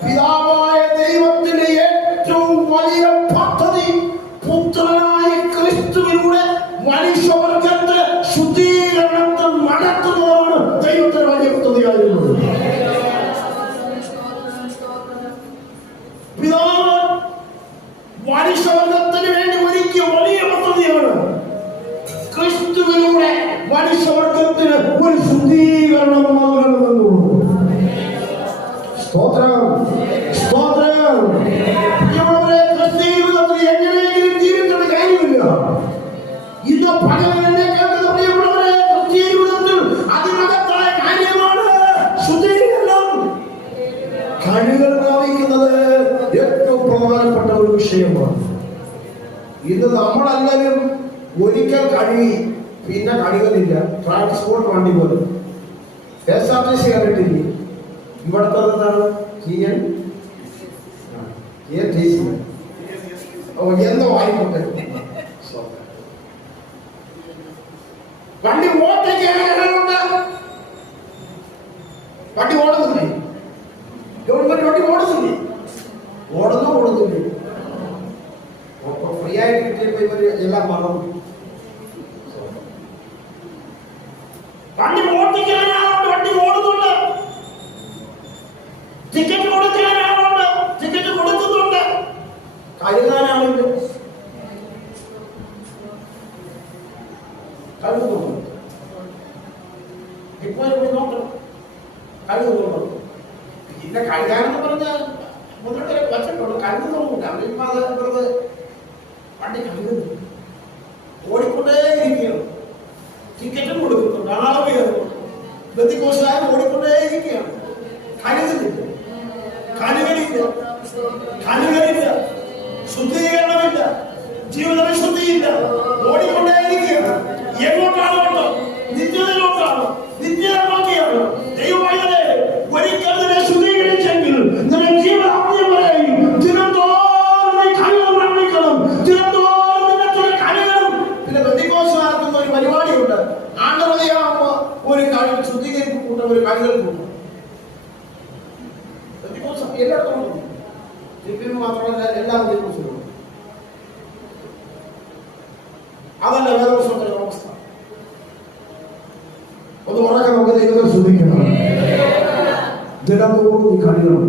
പിതാവായ ദൈവത്തിന്റെ ഏറ്റവും വലിയ പദ്ധതി പുത്രനായ ക്രിസ്തുവിലൂടെ മനുഷ്യവർഗത്തെ ശുദ്ധീകരണത്തിൽ നടത്തുന്നതാണ് ദൈവത്തിന്റെ വലിയ പദ്ധതിയായിരുന്നത് പിതാവ് മനുഷ്യവർഗത്തിന് ഇന്ന് നമ്മളെല്ലാവരും ഒരിക്കൽ കഴുകി പിന്നെ കഴുകലില്ല ട്രാൻസ്പോർട്ട് വണ്ടി പോലെ. K S R T C കണ്ടിട്ടില്ലേ? ഇവിടുത്തെ എന്താണ് ചെയ്യാൻ ടി സി ഓ എന്തോ ആയിക്കോട്ടെ വണ്ടി ഓട്ടയ്ക്ക് എങ്ങനെയുണ്ട് വണ്ടി ഓടുന്നില്ലേ ഗവൺമെന്റ് വണ്ടി ഓടുന്നില്ലേ ഓടുന്നു ഓടുന്നില്ലേ അപ്പൊ ഫ്രീ ആയിട്ട് കിട്ടിയപ്പോ ഇവര് എല്ലാം മറന്നു കഴുകാനാളുണ്ട് കഴുകുന്നു ഇപ്പൊ ഇവിടെ നോക്കണം. കഴുകുന്നുണ്ടോ പിന്നെ കഴുകാനെന്ന് പറഞ്ഞാൽ മുന്നോട്ട് വച്ചിട്ടുള്ളൂ കഴുകുന്നുണ്ട്. അവരിപ്പോ വണ്ടി കഴുകുന്നു. ഓടിക്കൊണ്ടേ ഇരിക്കുകയാണ് ടിക്കറ്റും കൊടുക്കുന്നുണ്ട്. ആളും കയറുന്നുണ്ട് ബന്ധിക്കോശായ ഓടിക്കൊണ്ടേ ഇരിക്കുകയാണ് കഴുകുന്നില്ല. കനുകളില്ല കഴുകലില്ല. ശുദ്ധീകരണമില്ല. ജീവിത ശുദ്ധിയില്ല. ഓടിക്കൊണ്ടേയിരിക്കുകയാണ്. എങ്ങോട്ടാണ് ഓട്ടം നിത്യതയിലോട്ടാണ് നിത്യത നോക്കിയാണ് ശുദ്ധീകരിച്ചെങ്കിൽ നിന്റെ ബന്ധിക്കോശാർക്കുന്ന ഒരു ഒരു മാത്രമല്ല എല്ലാ ബന്ധിക്കോസിലും ഉണ്ട് അതല്ല വേദോത്സവത്തിന്റെ അവസ്ഥ ഒന്ന് ഉറക്കെ നമുക്ക് ദൈവത്തെ ശ്രദ്ധിക്കണം ദിനത്തോടും നീ കഴിയണം